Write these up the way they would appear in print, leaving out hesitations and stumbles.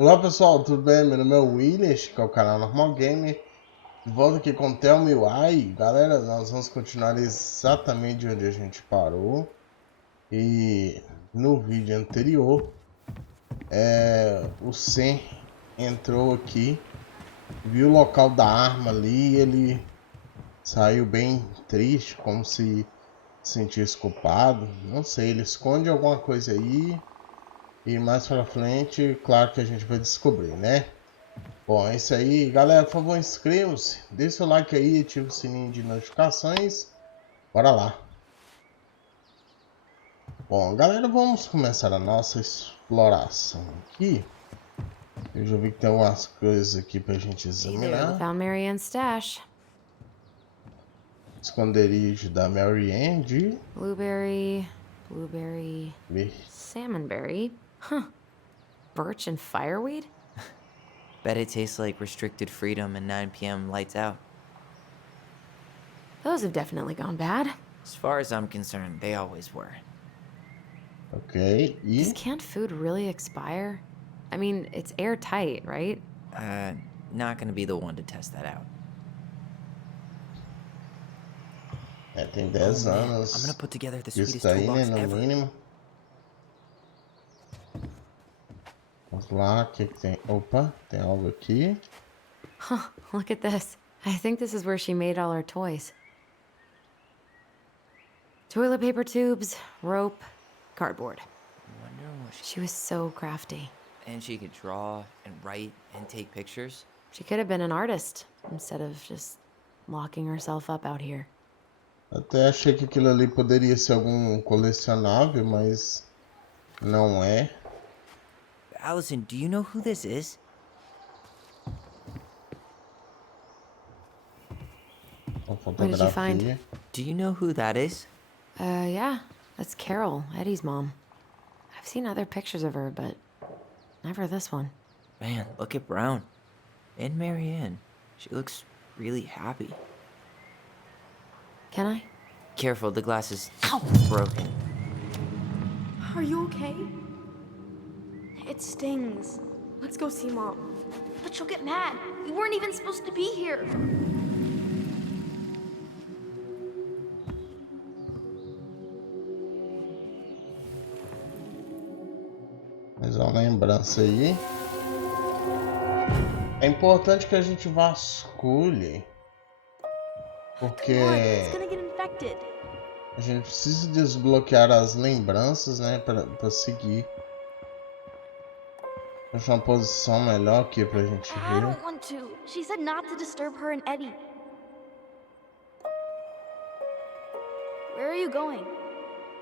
Olá pessoal, tudo bem? Meu nome é William, este que é o canal Normal Gamer. De volta aqui com o Thelma e o Ai. Galera, nós vamos continuar exatamente de onde a gente parou. E no vídeo anterior, o Sen entrou aqui, viu o local da arma ali, ele saiu bem triste, como se sentisse culpado. Não sei, ele esconde alguma coisa aí. E mais pra frente, claro que a gente vai descobrir, né? Bom, é isso aí, galera. Por favor, inscrevam-se, deixe seu like aí, ative o sininho de notificações. Bora lá. Bom, galera, vamos começar a nossa exploração aqui. Eu já vi que tem algumas coisas aqui pra gente examinar. Found Marianne's stash. Esconderijo da Mary Ann de... Blueberry, salmonberry. Huh. Birch and fireweed? Bet it tastes like restricted freedom and 9 p.m. lights out. Those have definitely gone bad. As far as I'm concerned, they always were. Ok, Does e... canned food really expire? I mean, it's airtight, right? Not gonna be the one to test that out. tem 10 man, anos. I'm gonna put together the Isso sweetest daí, né, toolbox no ever. mínimo. Vamos lá, o que tem? Opa, tem algo aqui. Huh, look at this. I think this is where she made all her toys. Toilet paper tubes, rope, cardboard. I wonder what She was so crafty. And she could draw and write and take pictures. She could have been an artist instead of just locking herself up out here. Até achei que aquilo ali poderia ser algum colecionável, mas não é. Alyson, do you know who this is? Uma What did you find? fotografia. Do you know who that is? Yeah, that's Carol, Eddie's mom. I've seen other pictures of her, but never this one. Man, look at Brown. And Marianne. She looks really happy. Can I? Careful, the glass is broken. Are you okay? It stings. Let's go see Mom. But she'll get mad. We weren't even supposed to be here. Mais uma lembrança aí. É importante que a gente vasculhe, porque Come on, it's gonna get infected. a gente precisa desbloquear as lembranças, né, para seguir. Achar uma posição melhor aqui pra gente I ver. don't want to. She said not to disturb her and Eddie. Where are you going?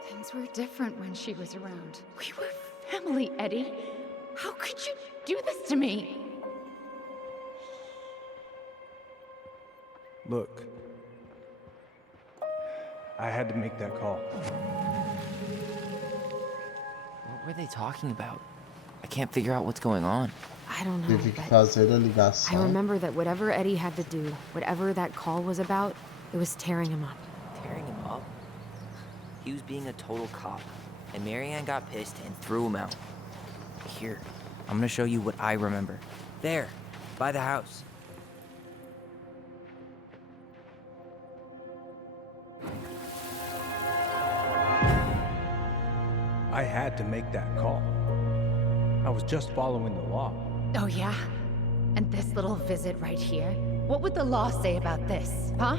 Things were different when she was around. We were family, Eddie. How could you do this to me? Look, I had to make that call. What were they talking about? I can't figure out what's going on. I don't know, Teve que but fazer a I ligação. remember that whatever Eddie had to do, whatever that call was about, it was tearing him up. Tearing him up? He was being a total cop, and Marianne got pissed and threw him out. Here, I'm gonna show you what I remember. There, by the house. I had to make that call. I was just following the law. Oh, yeah? And this little visit right here? What would the law say about this, huh?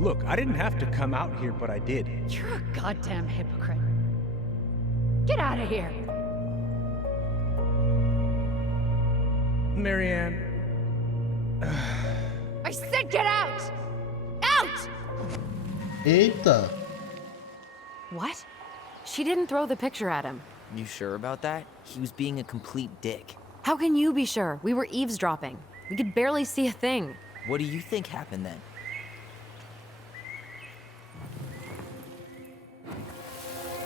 Look, I didn't have to come out here, but I did. You're a goddamn hypocrite. Get out of here! Marianne, I said get out! Out! Eita! What? She didn't throw the picture at him. You sure about that? He was being a complete dick. How can you be sure? We were eavesdropping. We could barely see a thing. What do you think happened then?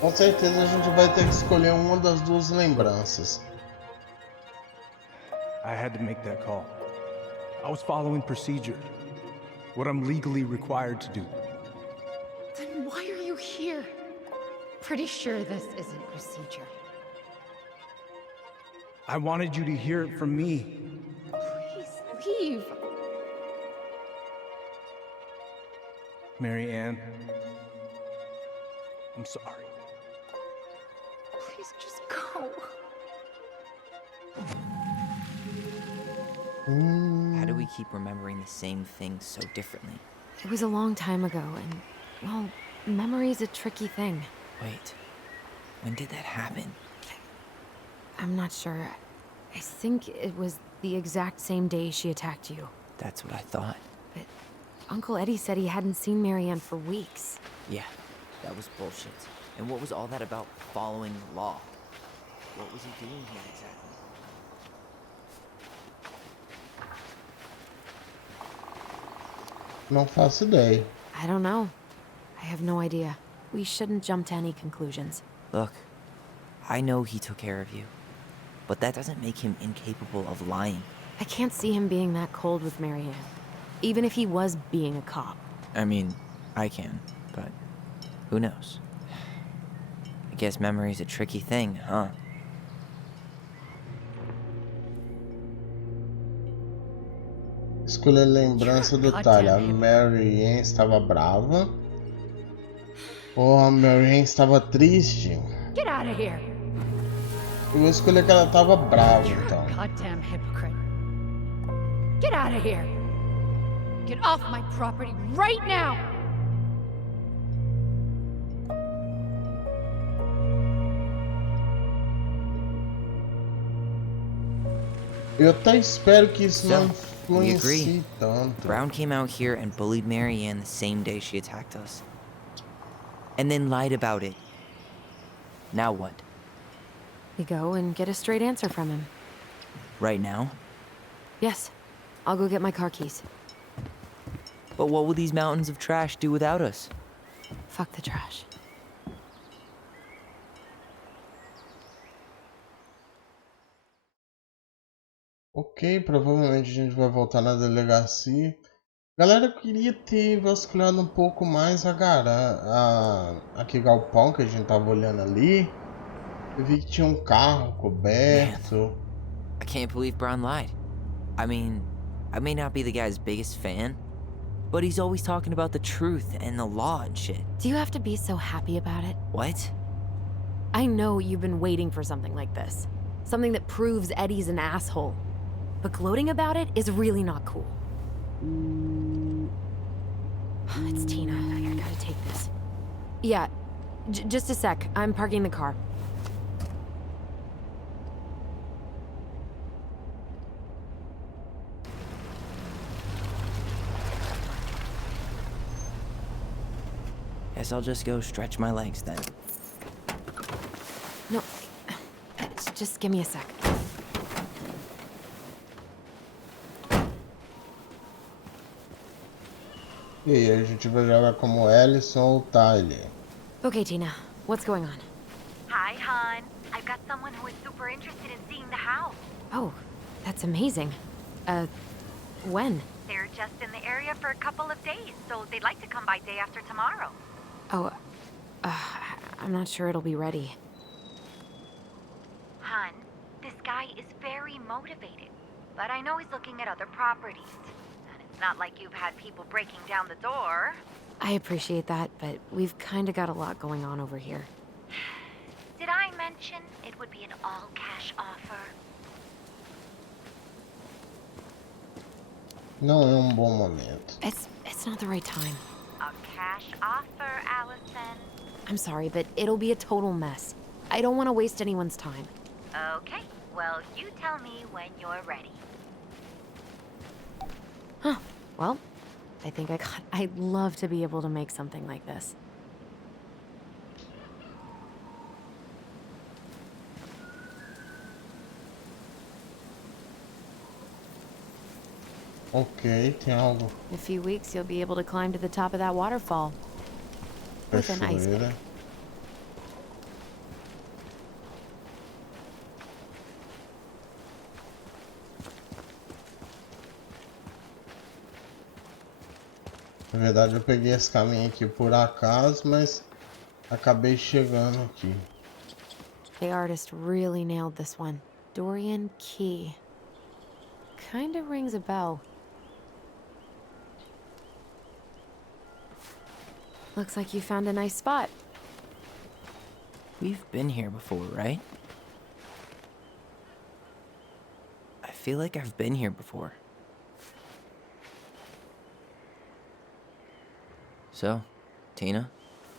Com certeza a gente vai ter que escolher uma das duas lembranças. I had to make that call. I was following procedure. What I'm legally required to do. Then why are you here? Pretty sure this isn't procedure. I wanted you to hear it from me. Please leave. Mary Ann, I'm sorry. Please just go. How do we keep remembering the same things so differently? It was a long time ago, and, well, memory's a tricky thing. Wait, when did that happen? I'm not sure. I think it was the exact same day she attacked you. That's what I thought. But Uncle Eddie said he hadn't seen Marianne for weeks. Yeah, that was bullshit. And what was all that about following the law? What was he doing here exactly? Não faço ideia. I don't know. I have no idea. We shouldn't jump to any conclusions. Look, I know he took care of you, but that doesn't make him incapable of lying. I can't see him being that cold with Marianne, even if he was being a cop. I mean, I can, but who knows? I guess memory's a tricky thing, huh? Escolher lembrança do detalhe. A Marianne estava brava ou a Marianne estava triste? Get out of here. Eu vou escolher que ela estava brava, então. Goddamn hypocrite. Get out of here. Get off my property right now. Eu até espero que isso não we influencie agree. tanto. Brown came out here and bullied Marianne the same day she attacked us. And then lied about it. Now what? We go and get a straight answer from him. Right now? Yes. I'll go get my car keys. But what will these mountains of trash do without us? Fuck the trash. Ok, provavelmente a gente vai voltar na delegacia. Galera, eu queria ter vasculhado um pouco mais aquele galpão que a gente tava olhando ali. Eu vi que tinha um carro coberto. I can't believe Brown lied. I mean, I may not be the guy's biggest fan, but he's always talking about the truth and the law and shit. Do you have to be so happy about it? What? I know you've been waiting for something like this. Something that proves Eddie's an asshole. But gloating about it is really not cool. It's Tina. I gotta take this. Yeah, just a sec. I'm parking the car. Guess I'll just go stretch my legs then. No, just give me a sec. E aí, a gente vai jogar como Alyson ou Tyler. Okay, Tina. What's going on? Hi, hon. I've got someone who is super interested in seeing the house. Oh, that's amazing. When? They're just in the area for a couple of days, so they'd like to come by day after tomorrow. Oh, I'm not sure it'll be ready. Hun, this guy is very motivated, but I know he's looking at other properties. And it's not like you've had people breaking down the door. I appreciate that, but we've kinda got a lot going on over here. Did I mention it would be an all-cash offer? Não é bom momento. It's not the right time. A cash offer, Alyson. I'm sorry, but it'll be a total mess. I don't want to waste anyone's time. Okay, well, you tell me when you're ready. Huh. Well, I think I'd love to be able to make something like this. Ok, tem algo. In a few weeks, you'll be able to climb to the top of that waterfall. With an ice pick. Cachoeira. Na verdade, eu peguei esse caminho aqui por acaso, mas acabei chegando aqui. The artist really nailed this one. Dorian Key. Kinda rings a bell. Looks like you found a nice spot. We've been here before, right? I feel like I've been here before. So, Tina?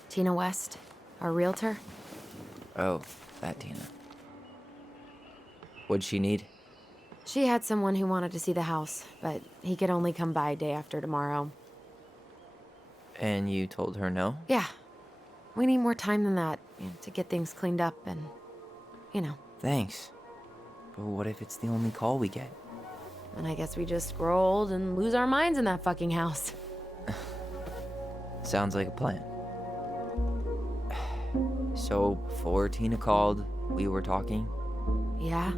Tina West, our realtor. Oh, that Tina. What'd she need? She had someone who wanted to see the house, but he could only come by day after tomorrow. And you told her no? Yeah. We need more time than that, to get things cleaned up and, Thanks. But what if it's the only call we get? And I guess we just grow old and lose our minds in that fucking house. Sounds like a plan. So, before Tina called, we were talking. Yeah?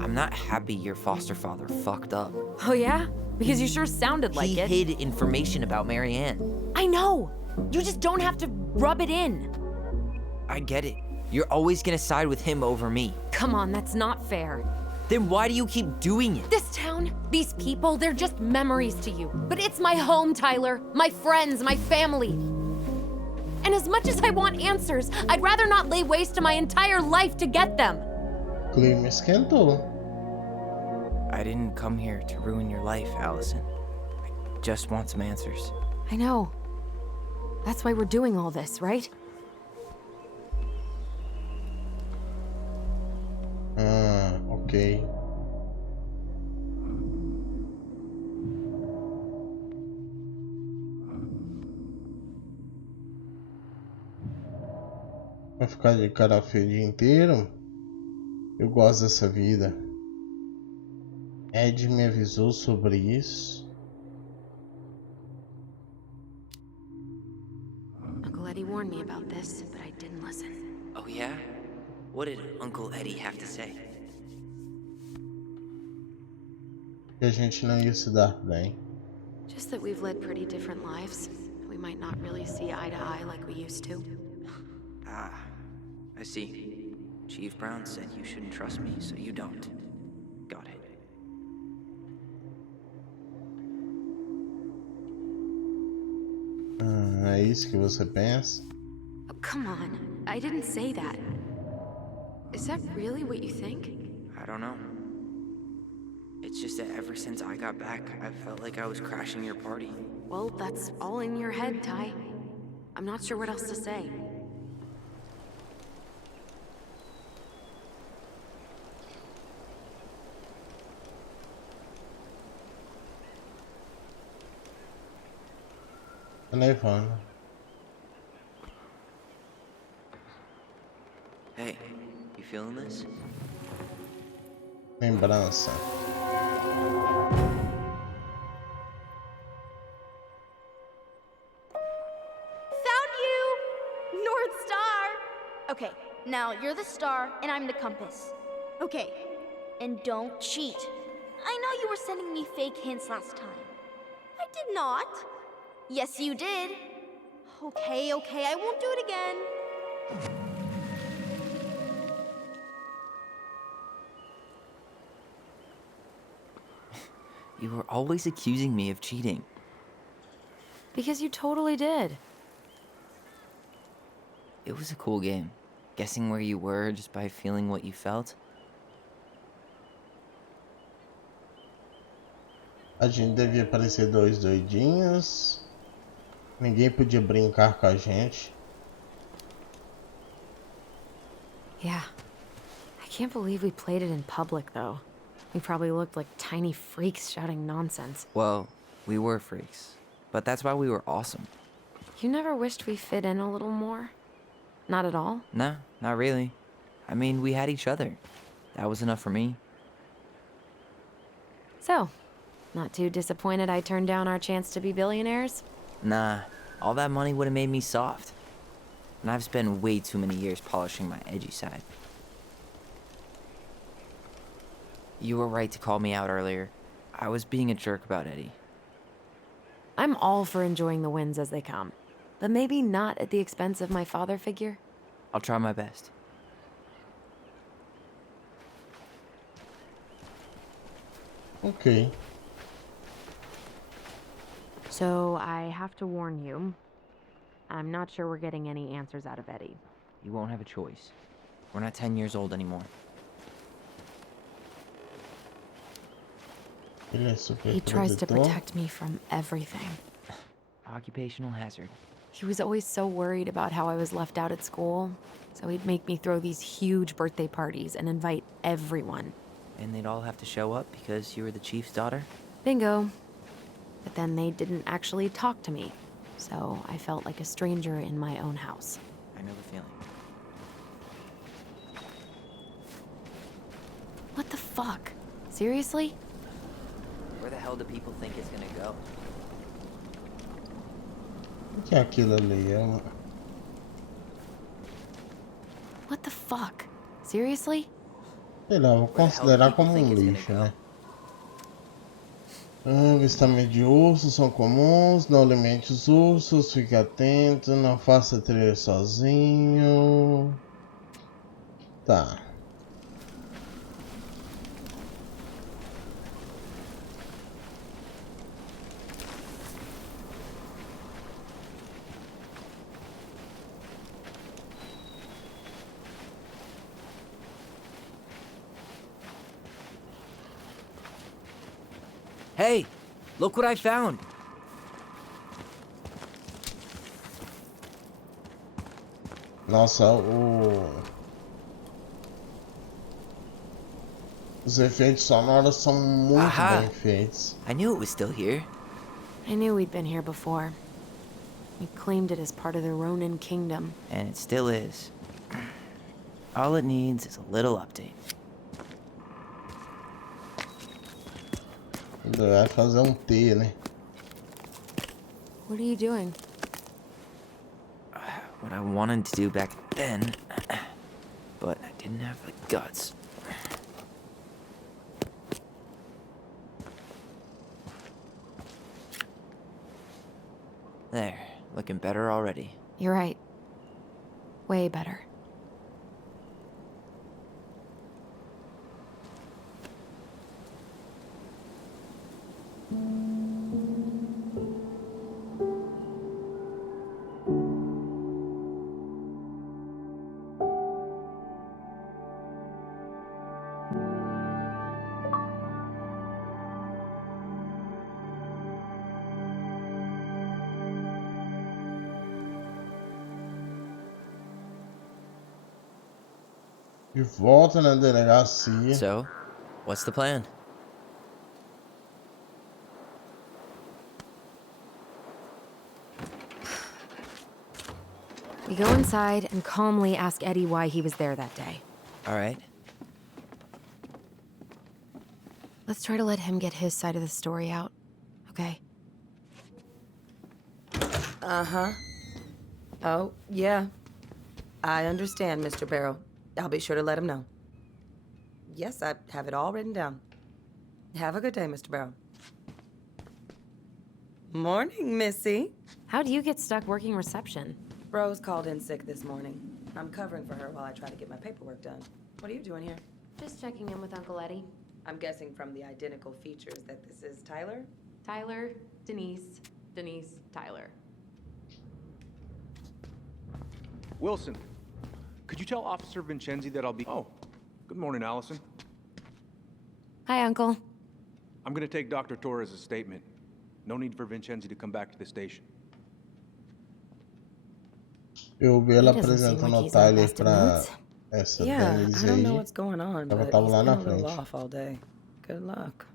I'm not happy your foster father fucked up. Oh yeah? Because you sure sounded like it. He hid information about Marianne. I know! You just don't have to rub it in. I get it. You're always gonna side with him over me. Come on, that's not fair. Then why do you keep doing it? This town, these people, they're just memories to you. But it's my home, Tyler. My friends, my family. And as much as I want answers, I'd rather not lay waste to my entire life to get them. Clima esquentou. I didn't come here to ruin your life, Alyson. I just want some answers. I know. That's why we're doing all this, right? Ok. Vai ficar de cara feia o dia inteiro? Eu gosto dessa vida. Ed me avisou sobre isso. Uncle Eddie warned me about this, but I didn't listen. Oh yeah? What did Uncle Eddie have to say? Que a gente não ia se dar bem. Just that we've led pretty different lives. We might not really see eye to eye like we used to. Ah, I see. Chief Brown said you shouldn't trust me, so you don't. Got it. É isso que você pensa? Oh, come on. I didn't say that. Is that really what you think? I don't know. It's just that ever since I got back, I felt like I was crashing your party. Well, that's all in your head, Ty. I'm not sure what else to say. Tá levando. Hey, you feeling this? Lembrança. Found you! North Star! Okay, now you're the star and I'm the compass. Okay, and don't cheat. I know you were sending me fake hints last time. I did not. Yes, you did. Okay, I won't do it again. You were always accusing me of cheating. Because you totally did. It was a cool game. Guessing where you were just by feeling what you felt. A gente devia parecer dois doidinhos. Ninguém podia brincar com a gente. Yeah. I can't believe we played it in public, though. We probably looked like tiny freaks shouting nonsense. Well, we were freaks. But that's why we were awesome. You never wished we fit in a little more? Not at all? No, not really. I mean, we had each other. That was enough for me. So, not too disappointed I turned down our chance to be billionaires? Nah, all that money would have made me soft. And I've spent way too many years polishing my edgy side. You were right to call me out earlier. I was being a jerk about Eddie. I'm all for enjoying the wins as they come, but maybe not at the expense of my father figure. I'll try my best. Ok. So I have to warn you, I'm not sure we're getting any answers out of Eddie. You won't have a choice. We're not 10 years old anymore. Ele é super He tries to protetor. protect me from everything. Occupational hazard. He was always so worried about how I was left out at school, so he'd make me throw these huge birthday parties and invite everyone. And they'd all have to show up because you were the chief's daughter? Bingo. But then they didn't actually talk to me, so I felt like a stranger in my own house. I know the feeling. What the fuck? Seriously? Where the hell do people think it's gonna go? O que é aquilo ali? É uma... What the fuck? Seriously? Sei lá, vou considerar como um lixo, né? Avistamento de ursos são comuns, não alimente os ursos, fique atento, não faça trilha sozinho. Tá. Hey! Look what I found! Nossa, os efeitos sonoros são muito Aha. bem feitos. I knew it was still here. I knew we'd been here before. We claimed it as part of the Ronan kingdom. And it still is. All it needs is a little update. Vai fazer um T, né? What are you doing? What I wanted to do back then, but I didn't have the guts. There, looking better already. You're right. Way better. De volta na delegacia. So, what's the plan? We go inside and calmly ask Eddie why he was there that day. All right. Let's try to let him get his side of the story out, okay? Uh-huh. Oh, yeah. I understand, Mr. Barrow. I'll be sure to let him know. Yes, I have it all written down. Have a good day, Mr. Barrow. Morning, Missy. How do you get stuck working reception? Rose called in sick this morning. I'm covering for her while I try to get my paperwork done. What are you doing here? Just checking in with Uncle Eddie. I'm guessing from the identical features that this is Tyler? Tyler, Denise, Tyler. Wilson, could you tell Officer Vincenzi that I'll be... Oh, good morning, Alyson. Hi, Uncle. I'm gonna take Dr. Torres' statement. No need for Vincenzi to come back to the station. Eu vi ela He doesn't seem apresentando like o he's in the Tyler best of pra moods. essa Yeah, Denise I don't know aí. what's going on, Ela but tava he's lá been na a little frente. off all day. Good luck.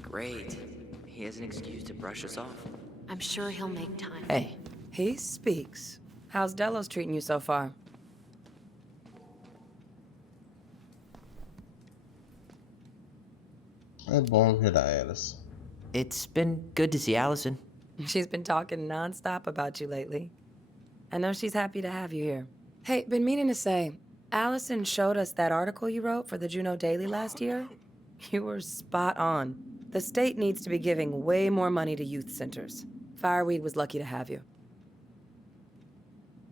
Great. He has an excuse to brush us off. I'm sure he'll make time. Hey, He speaks. How's Delos treating you so far? É bom virar elas. it's been good to see Alyson. She's been talking nonstop about you lately. I know she's happy to have you here. Hey, been meaning to say, Alyson showed us that article you wrote for the Juneau Daily last year. You were spot on. The state needs to be giving way more money to youth centers. Fireweed was lucky to have you.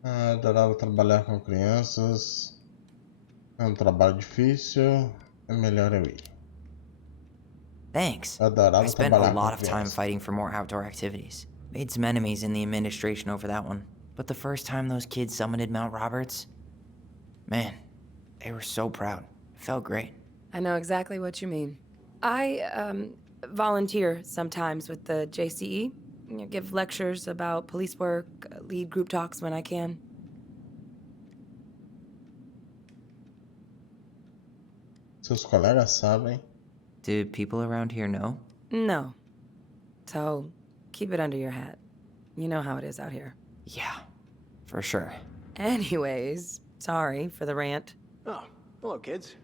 Adorava trabalhar com crianças. É um trabalho difícil. é melhor eu ir. Thanks. Eu adorava I spent a trabalhar lot com of time criança. fighting for more outdoor activities. Made some enemies in the administration over that one. But the first time those kids summited Mount Roberts, man, they were so proud. It felt great. I know exactly what you mean. I volunteer sometimes with the JCE. You know, give lectures about police work, lead group talks when I can. Seus colegas sabem. Do people around here know? No. So, keep it under your hat. You know how it is out here. Yeah, for sure. Anyways, sorry for the rant. Oh, hello, kids.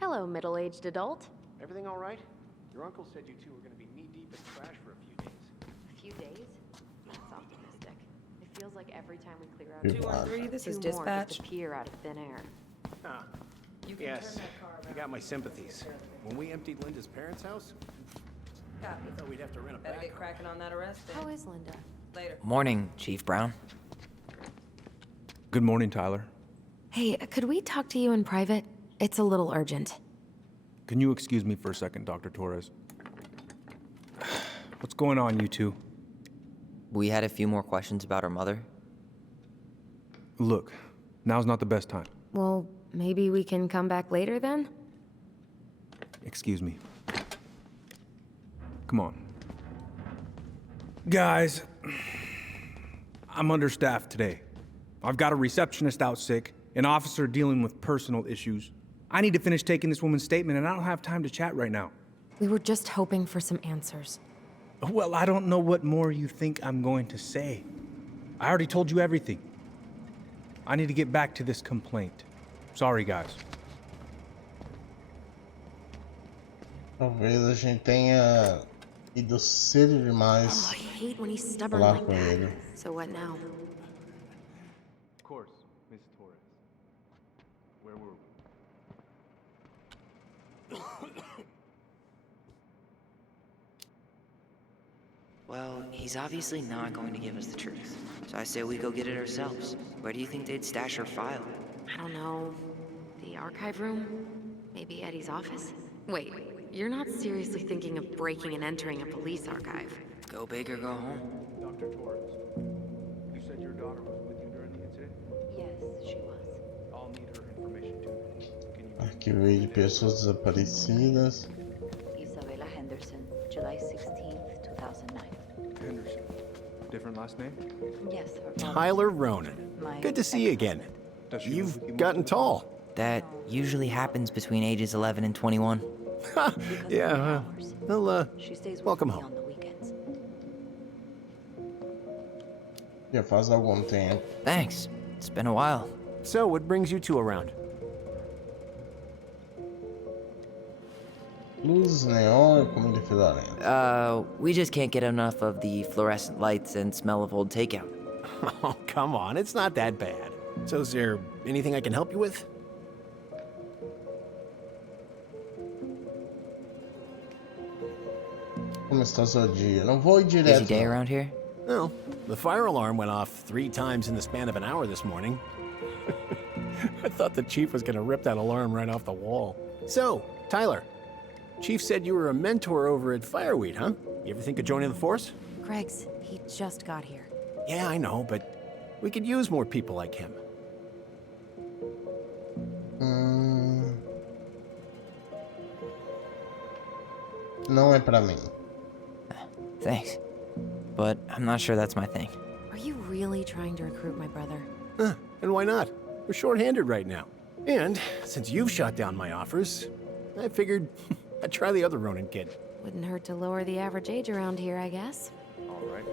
Hello, middle-aged adult. Everything all right? Your uncle said you two were going to be knee-deep in trash for a few days. A few days? That's optimistic. It feels like every time we clear out Good 213, this is two more dispatch. just appear out of thin air. Ah, You can yes. turn that car I got my sympathies. When we emptied Linda's parents' house, I thought we'd have to rent a Better get backhoe. cracking on that arrest. How is Linda? Later. Morning, Chief Brown. Good morning, Tyler. Hey, could we talk to you in private? It's a little urgent. Can you excuse me for a second, Dr. Torres? What's going on, you two? We had a few more questions about our mother. Look, now's not the best time. Well, maybe we can come back later then? Excuse me. Come on. Guys, I'm understaffed today. I've got a receptionist out sick, an officer dealing with personal issues. I need to finish taking this woman's statement, and I don't have time to chat right now. We were just hoping for some answers. Well, I don't know what more you think I'm going to say. I already told you everything. I need to get back to this complaint. Sorry, guys. Talvez a gente tenha ido cedo demais Oh, I hate when he's stubborn falar like com that. ele. So what now? Of course, Miss Torres. Where were we? Well, he's obviously not going to give us the truth. So I say we go get it ourselves. Where do you think they'd stash her file? I don't know. The archive room? Maybe Eddie's office? Wait, you're not seriously thinking of breaking and entering a police archive? Go big or go home. Dr. Torres, you said your daughter was with you during the incident? Yes, she was. I'll need her information too. Can you... Arquivo de pessoas desaparecidas. Isabella Henderson, July 16th, 2009. Henderson. Different last name? Yes, her father. Tyler Ronan. My Good to see you again. Does she You've live with you gotten most tall. That usually happens between ages 11 and 21. Yeah, well, She stays with welcome me home. on the weekends. Já faz algum tempo. Thanks. It's been a while. So, what brings you two around? Luzes neon e comida fedorenta. We just can't get enough of the fluorescent lights and smell of old takeout. Oh, come on, it's not that bad. So, is there anything I can help you with? Como está seu dia? Não vou ir Busy direto. day não. around here? No, the fire alarm went off 3 times in the span of an hour this morning. I thought the chief was gonna rip that alarm right off the wall. So, Tyler, Chief said you were a mentor over at Fireweed, huh? You ever think of joining the force? Greg's, he just got here. Yeah, I know, but we could use more people like him. Não é pra mim. Thanks. But I'm not sure that's my thing. Are you really trying to recruit my brother? Huh, and why not? We're short-handed right now. And since you've shot down my offers, I figured I'd try the other Ronan kid. Wouldn't hurt to lower the average age around here, I guess. All right.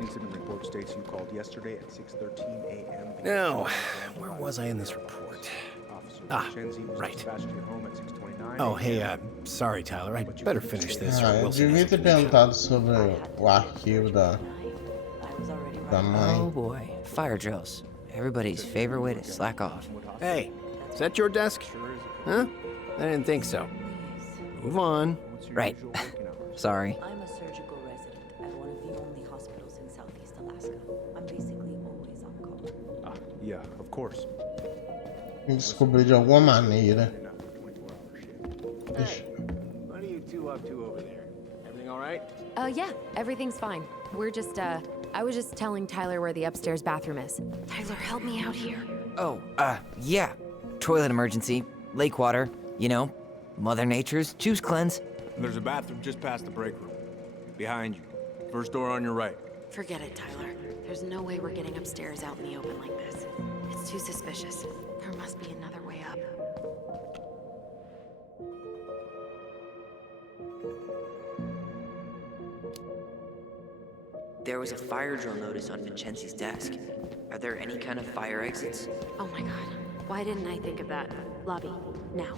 Incident report states you called yesterday at 6:13 a.m. Now, where was I in this report? Officer Ah, Shenzi was right. dispatched to your home at 6:29. Oh, hey, sorry, Tyler. I better finish this or Ah, eu Wilson has devia a ter connection. perguntado sobre o arquivo da I was already da running. mãe. Oh boy, fire drills. Everybody's favorite way to slack off. Hey, is that your desk? Huh? I didn't think so. Move on. Right. Sorry. I'm a surgical resident at one of the only hospitals in Southeast Alaska. I'm basically always on call. Ah, yeah, of course. Tem que descobrir de alguma maneira Enough for 24-hour shift. Hey, what are you two up to over there? Everything all right? Yeah, everything's fine. We're just, I was just telling Tyler where the upstairs bathroom is. Tyler, help me out here. Oh, yeah. Toilet emergency, lake water, you know, Mother Nature's juice cleanse. There's a bathroom just past the break room. Behind you. First door on your right. Forget it, Tyler. There's no way we're getting upstairs out in the open like this. It's too suspicious. There must be another way up. There was a fire drill notice on Vincenzi's desk. Are there any kind of fire exits? Oh my god. Why didn't I think of that? Lobby. Now.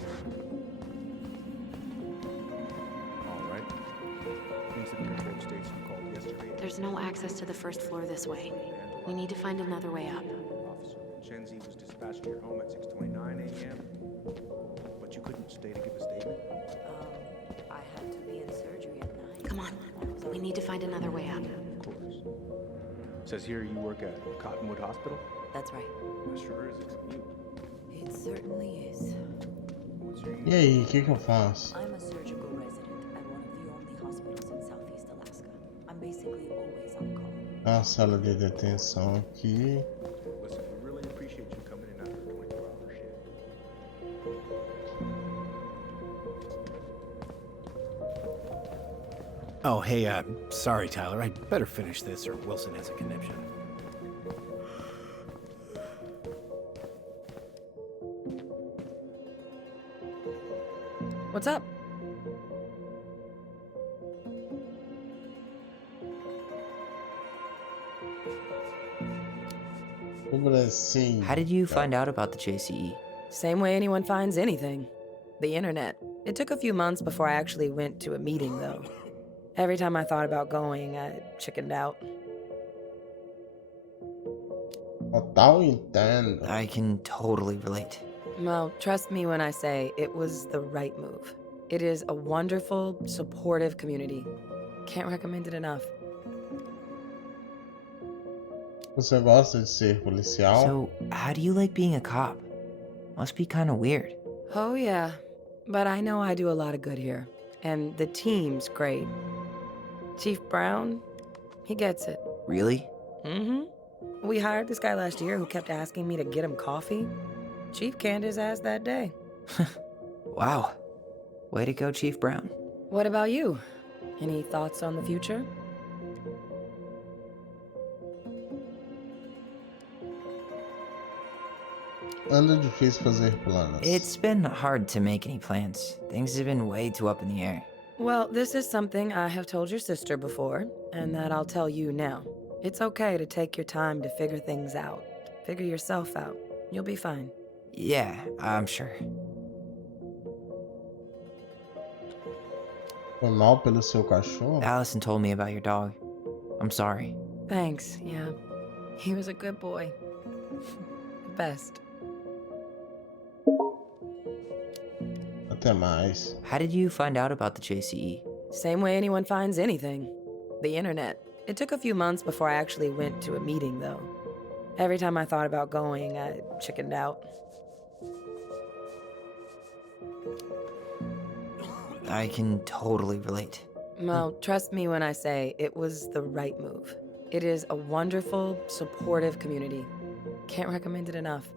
All right. Incident control station called yesterday. There's no access to the first floor this way. We need to find another way up. Officer Vincenzi was dispatched to your home at 6:29 a.m. But you couldn't stay to give a statement? I had to be in surgery at 9. Come on. We need to find another way up. Of course. Says here you work at Cottonwood Hospital? That's right. That sure is a commute. It certainly is. What's your E aí, o que eu faço? I'm a surgical resident at one of the only hospitals in Southeast Alaska. I'm basically always on call. A sala de detenção aqui. Listen, we really appreciate you coming in after a 24-hour shift. Oh, hey, sorry, Tyler. I'd better finish this or Wilson has a conniption. What's up? How did you find out about the JCE? Same way anyone finds anything. The internet. It took a few months before I actually went to a meeting, though. Every time I thought about going, I chickened out. Total entendo. I can totally relate. Well, trust me when I say it was the right move. It is a wonderful, supportive community. Can't recommend it enough. Você gosta de ser policial? So, how do you like being a cop? Must be kind of weird. Oh, yeah. But I know I do a lot of good here. And the team's great. Chief Brown, he gets it. Really? Mm-hmm. We hired this guy last year who kept asking me to get him coffee. Chief canned his ass that day. Wow. Way to go, Chief Brown. What about you? Any thoughts on the future? Anda difícil fazer planos. It's been hard to make any plans. Things have been way too up in the air. Well, this is something I have told your sister before, and that I'll tell you now. It's okay to take your time to figure things out. Figure yourself out. You'll be fine. Yeah, I'm sure. Foi mal pelo seu cachorro? Alyson told me about your dog. I'm sorry. Thanks, yeah. He was a good boy. Best. Até mais. How did you find out about the JCE? Same way anyone finds anything. The internet. It took a few months before I actually went to a meeting, though. Every time I thought about going, I chickened out. I can totally relate. Well, trust me when I say it was the right move. It is a wonderful, supportive community. Can't recommend it enough.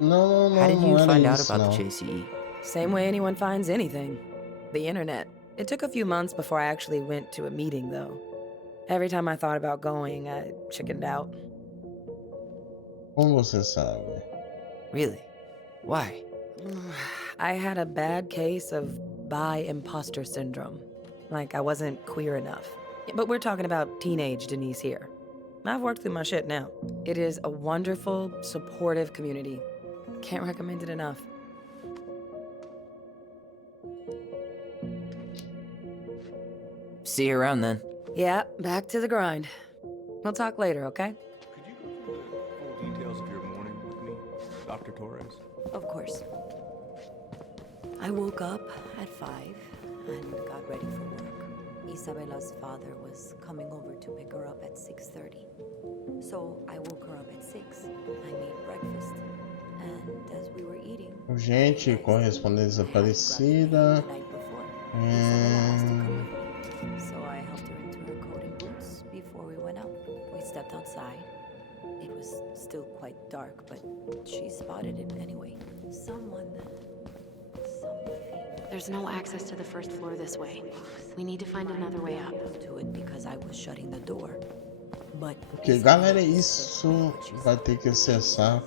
Não, How did you não find era out isso, about não. the JCE? Same way anyone finds anything. The internet. It took a few months before I actually went to a meeting, though. Every time I thought about going, I chickened out. Como você sabe? Really? Why? I had a bad case of bi-imposter syndrome. Like I wasn't queer enough. But we're talking about teenage Denise here. I've worked through my shit now. It is a wonderful, supportive community. Can't recommend it enough. See you around then. Yeah, back to the grind. We'll talk later, okay? Could you go through the full details of your morning with me, Dr. Torres? Of course. I woke up at 5 and got ready for work. Isabella's father was coming over to pick her up at 6:30. So I woke her up at 6. I made breakfast. And as we were eating, Urgente, correspondência desaparecida. so I helped her into her coat and boots before we went out. We stepped outside. It was still quite dark, but she spotted it anyway. Someone. There's no access to the first floor this way. We need to find another way up. To it because I was shutting the door. But Ok, galera, isso vai ter que acessar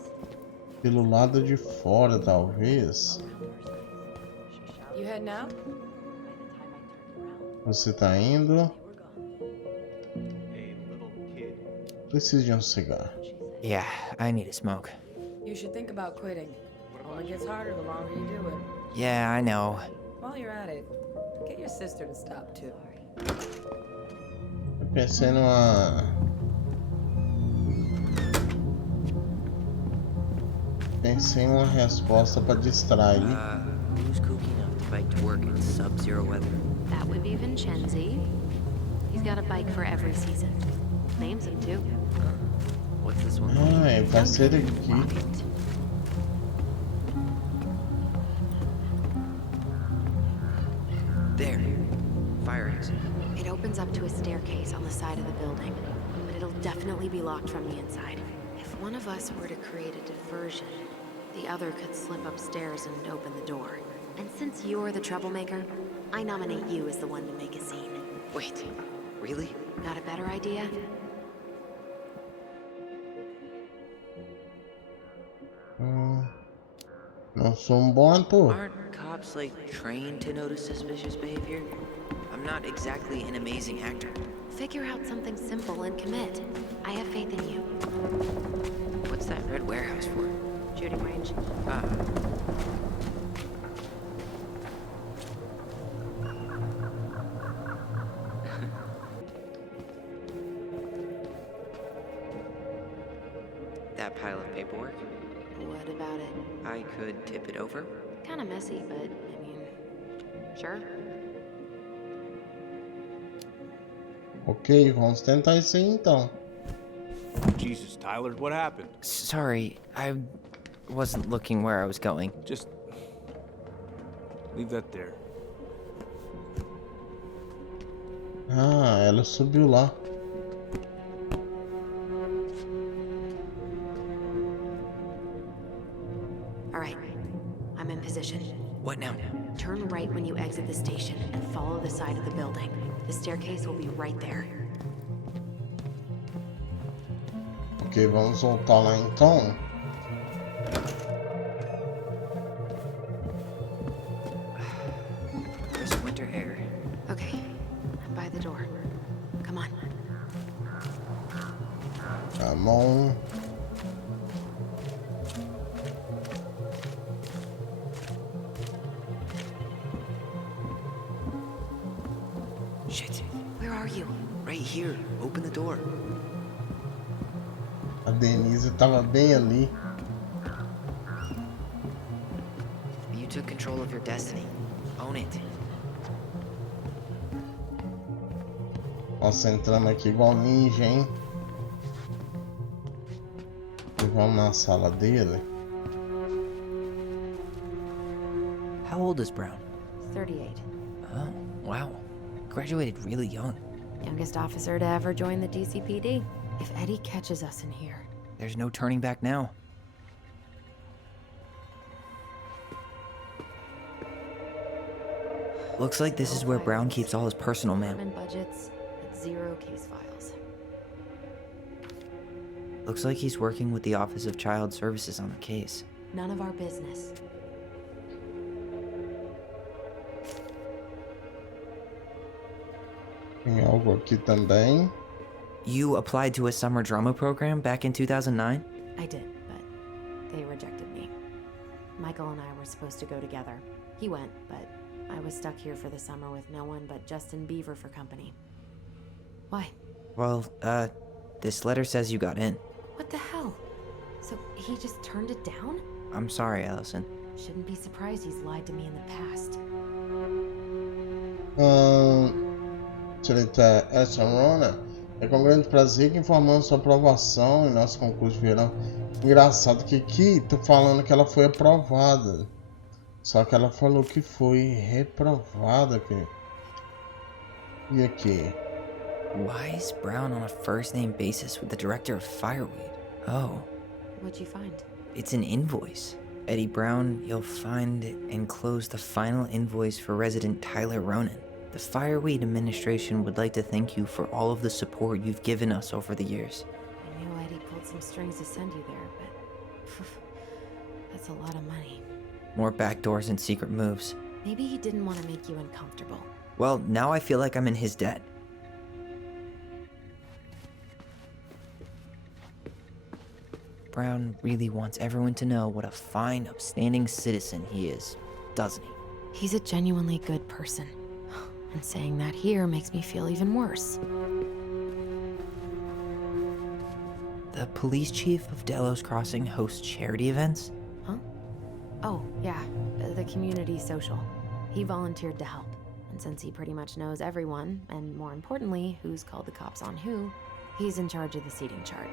pelo lado de fora, talvez. You heading out? Você tá indo? Preciso de um cigarro. Yeah, I need a smoke. You should think about quitting. Only gets harder the longer you do it. Yeah, I know. While you're at it, get your sister to stop too. Eu pensei numa... Pensei em uma resposta para distrair. Who's kooky enough to bike to work in sub-zero weather? That would be Vincenzi. He's got a bike for every season. Names him too. What's this one? Ah, vai ser aqui. There. Fire exit. It opens up to a staircase on the side of the building, but it'll definitely be locked from the inside. If one of us were to create a diversion, the other could slip upstairs and open the door. And since you're the troublemaker, I nominate you as the one to make a scene. Wait, really? Got a better idea? Não sou um bom ator. Aren't cops, like, trained to notice suspicious behavior? I'm not exactly an amazing actor. Figure out something simple and commit. I have faith in you. What's that red warehouse for? Shooting range. Ah. That pile of paperwork? What about it? I could tip it over? Kinda messy, but I mean, sure. Ok, vamos tentar isso aí então. Jesus, Tyler, what happened? Sorry, I wasn't looking where I was going. Just leave that there. Ah, ela subiu lá. All right, I'm in position. What now? Turn right when you exit the station and follow the side of the building. The staircase will be right there. Ok, vamos voltar lá então. There's winter air. Okay, I'm by the door. Come on. Come on. Shit. Where are you? Right here. Open the door. A Denise tava bem ali. You took control of your destiny. Own it. Nossa, entrando aqui igual ninja, hein? E vamos na sala dele. How old is Brown? 38. Oh, wow. Graduated really young. Youngest officer to ever join the DCPD. If Eddie catches us in here... There's no turning back now. Looks like this is where Brown keeps all his personal mail. Department budgets, but 0 case files. Looks like he's working with the Office of Child Services on the case. None of our business. Tem algo aqui também. You applied to a summer drama program back in 2009? I did, but they rejected me. Michael and I were supposed to go together. He went, but I was stuck here for the summer with no one but Justin Beaver for company. Why? Well, this letter says you got in. What the hell? So he just turned it down? I'm sorry, Alyson. Shouldn't be surprised he's lied to me in the past. Direita Alyson Ronan. É com grande prazer que informamos sua aprovação em nosso concurso de verão. Engraçado que aqui tô falando que ela foi aprovada. Só que ela falou que foi reprovada aqui. E aqui? Why is Brown on a first-name basis with the director of Fireweed? Oh, What'd you find? it's an invoice. Eddie Brown, you'll find enclosed the final invoice for resident Tyler Ronan. The Fireweed administration would like to thank you for all of the support you've given us over the years. I knew Eddie pulled some strings to send you there, but that's a lot of money. More backdoors and secret moves. Maybe he didn't want to make you uncomfortable. Well, now I feel like I'm in his debt. Brown really wants everyone to know what a fine, upstanding citizen he is, doesn't he? He's a genuinely good person. And saying that here makes me feel even worse. The police chief of Delos Crossing hosts charity events? Huh? Oh, yeah, the community social. He volunteered to help. And since he pretty much knows everyone, and more importantly, who's called the cops on who, he's in charge of the seating chart.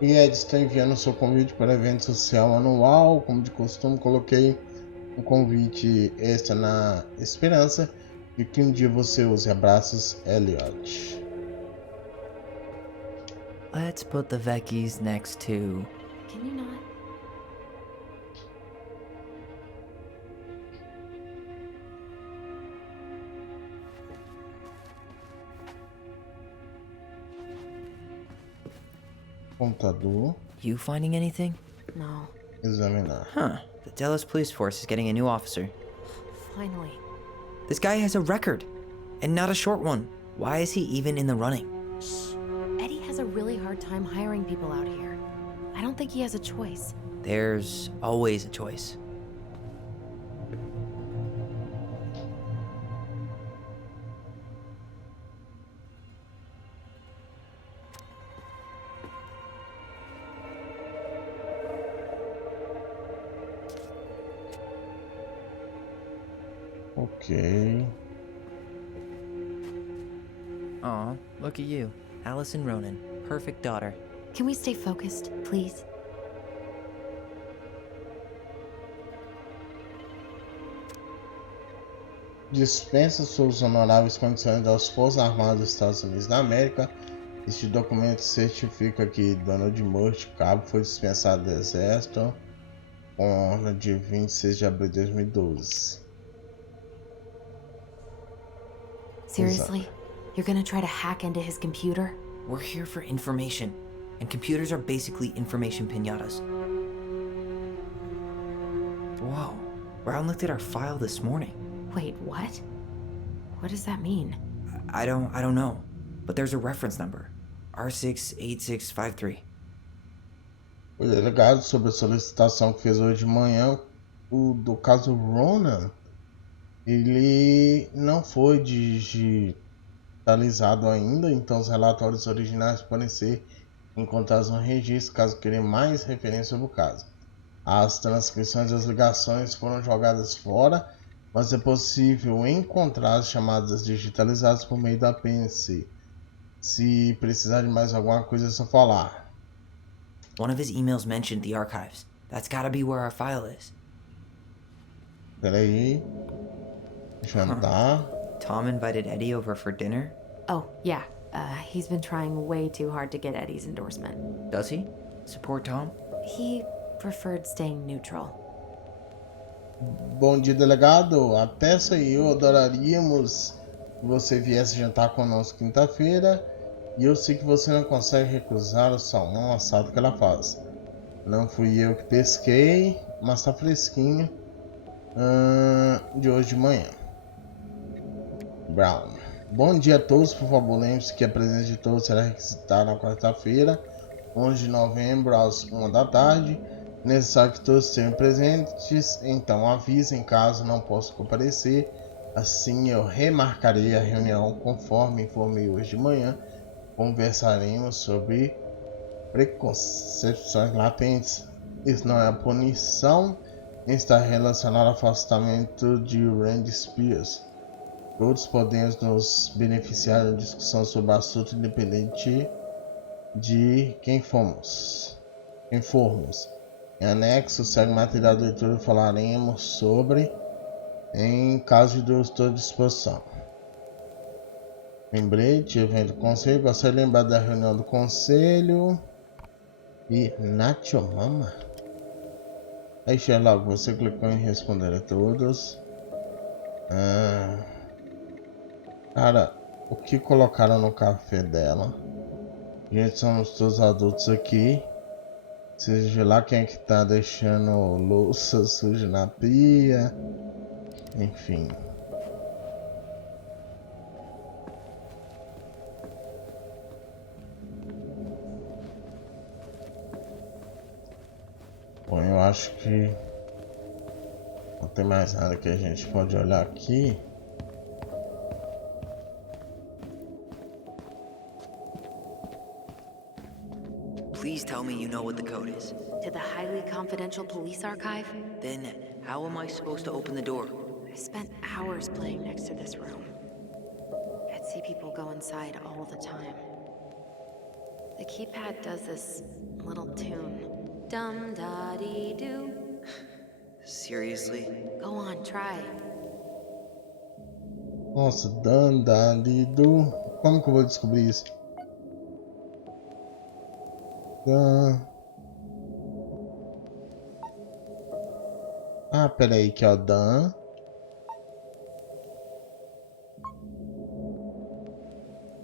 E Ed está enviando seu convite para evento social anual. Como de costume, coloquei um convite extra na esperança de que um dia você use. Abraços, Elliot. Let's put the Vecchies next to... Can you not? Computador. You finding anything? No. Examinar. Huh. The Delos police force is getting a new officer. Finally. This guy has a record, and not a short one. Why is he even in the running? Eddie has a really hard time hiring people out here. I don't think he has a choice. There's always a choice. Ok. Aw, look at you. Alyson Ronan, perfect daughter. Can we stay focused, please? Dispensa suas honoráveis condições das Forças Armadas dos Estados Unidos da América. Este documento certifica que Dontnod, cabo, foi dispensado do Exército com ordem de 26 de abril de 2012. Seriously? You're gonna try to hack into his computer? We're here for information, and computers are basically information piñatas. Whoa, Brown looked at our file this morning. Wait, what? What does that mean? I don't know, but there's a reference number, R68653. O delegado sobre a solicitação que fez hoje de manhã, o do caso Ronan, ele não foi digitalizado ainda, então os relatórios originais podem ser encontrados no registro caso queiram mais referência sobre o caso. As transcrições das ligações foram jogadas fora, mas é possível encontrar as chamadas digitalizadas por meio da PNC. Se precisar de mais alguma coisa é só falar. One of his emails mentioned the archives. That's gotta be where our file is. Peraí. Jantar. Tom invited Eddie over for dinner? Oh, yeah. He's been trying way too hard to get Eddie's endorsement. Does he? Support Tom? He preferred staying neutral. Bom dia, delegado. Até saiu, adoraríamos que você viesse jantar conosco quinta-feira. E eu sei que você não consegue recusar o salmão assado que ela faz. Não fui eu que pesquei, mas tá fresquinho. De hoje de manhã. Brown. Bom dia a todos, por favor, lembre-se que a presença de todos será requisitada na quarta-feira, 11 de novembro, às 1 da tarde. Necessário que todos estejam presentes, então avisem caso não possa comparecer. Assim eu remarcarei a reunião conforme informei hoje de manhã. Conversaremos sobre preconcepções latentes. Isso não é a punição, está relacionado ao afastamento de Randy Spears. Todos podemos nos beneficiar da discussão sobre o assunto, independente de quem formos. Em anexo, segue o material do leitura, falaremos sobre em caso de toda disposição. Lembrete, evento do conselho. Gostaria de lembrar da reunião do conselho. E Nacho Mama. Aí, Sherlock, você clicou em responder a todos. Cara, o que colocaram no café dela? Gente, somos todos adultos aqui. Seja lá quem é que tá deixando louça suja na pia. Enfim. Bom, eu acho que não tem mais nada que a gente pode olhar aqui. Please tell me you know what the code is. To the highly confidential police archive? Then, how am I supposed to open the door? I spent hours playing next to this room. I'd see people go inside all the time. The keypad does this little tune. Dum-da-dee-doo. Seriously? Go on, try. Nossa, dum-da-dee-doo. Como que eu vou descobrir isso? Ah, pera aí, que é o Dan.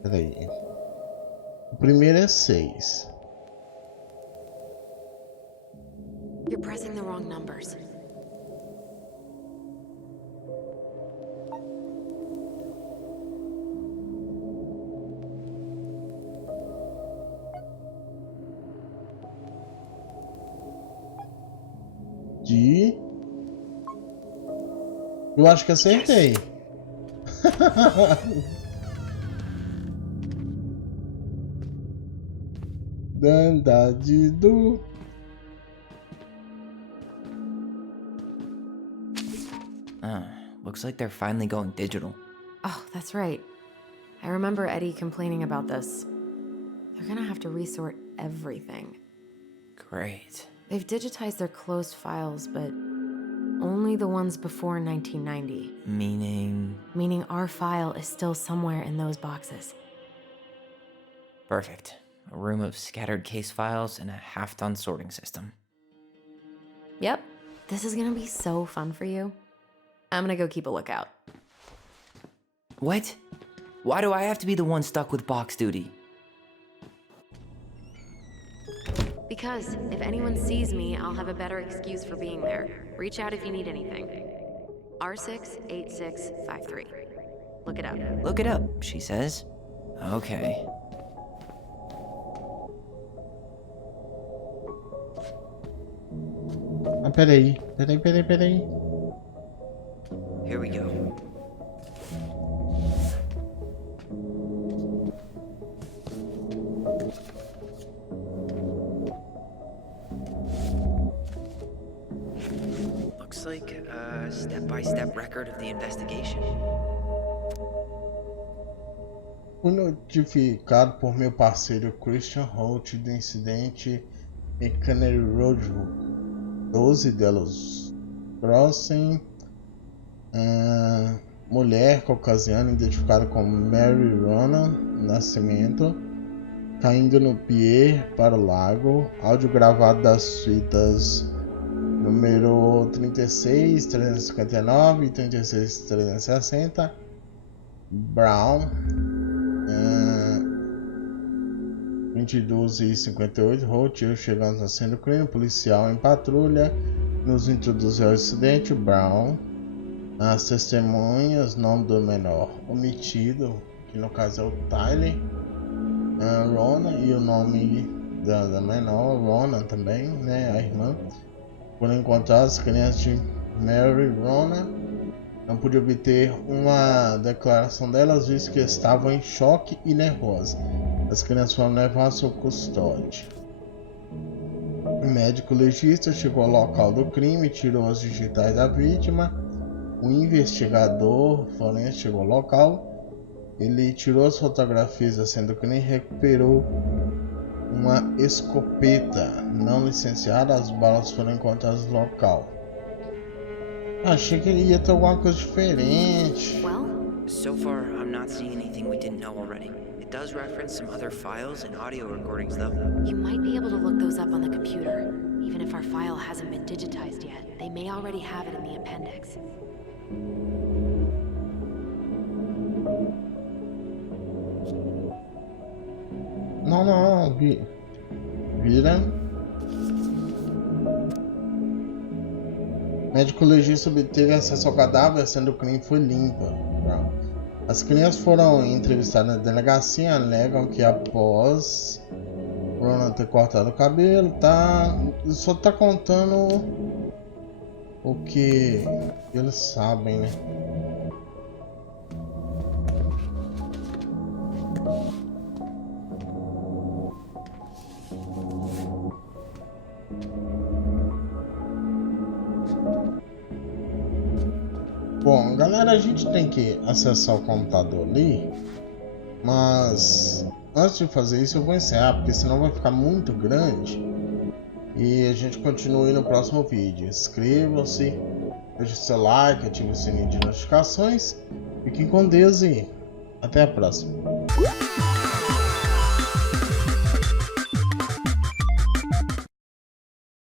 Pera aí. O primeiro é 6. You're pressing the wrong numbers. Eu acho que acertei. Dandadidu. Looks like they're finally going digital. Oh, that's right. I remember Eddie complaining about this. They're gonna have to resort everything. Great. They've digitized their closed files, but only the ones before 1990. Meaning? Meaning our file is still somewhere in those boxes. Perfect. A room of scattered case files and a half-done sorting system. Yep. This is gonna be so fun for you. I'm gonna go keep a lookout. What? Why do I have to be the one stuck with box duty? Because if anyone sees me, I'll have a better excuse for being there. Reach out if you need anything. R68653. Look it up. Look it up, she says. Okay. Ah, peraí. Here we go. Looks like a step-by-step record of the investigation. Fui notificado por meu parceiro Christian Holt do incidente em Canary Road 12 delos Crossing. Mulher caucasiana identificada como Mary Ronan Nascimento caindo no pier para o lago. Áudio gravado das fitas número 36, 359 e 36, 360. Brown 22 e 58. Holt chegando na cena do crime. Policial em patrulha nos introduziu ao acidente. Brown. As testemunhas, nome do menor omitido, que no caso é o Tyler Ronan, e o nome da menor, Ronan também, né, a irmã. Foram encontradas as crianças de Mary Ronan. Não pude obter uma declaração delas, visto que estavam em choque e nervosas. As crianças foram levadas sob custódia. O médico legista chegou ao local do crime e tirou as digitais da vítima. o investigador forense chegou ao local. Ele tirou as fotografias da cena do crime e recuperou uma escopeta não licenciada. As balas foram encontradas no local. Achei que ele ia ter alguma coisa diferente. Well, So far, I'm not seeing anything we didn't know already. It does reference some other files and audio recordings, though. you might be able to look those up on the computer. Even if our file hasn't been digitized yet, they may already have it in the appendix. Não, vira. Médico legista obteve acesso ao cadáver, sendo o crime foi limpa. As crianças foram entrevistadas na delegacia e alegam que após Ronan ter cortado o cabelo, tá? Só tá contando o que eles sabem, né? Bom, galera, a gente tem que acessar o computador ali, mas antes de fazer isso eu vou encerrar, porque senão vai ficar muito grande e a gente continua aí no próximo vídeo. Inscreva-se, deixe seu like, ative o sininho de notificações, fiquem com Deus e até a próxima.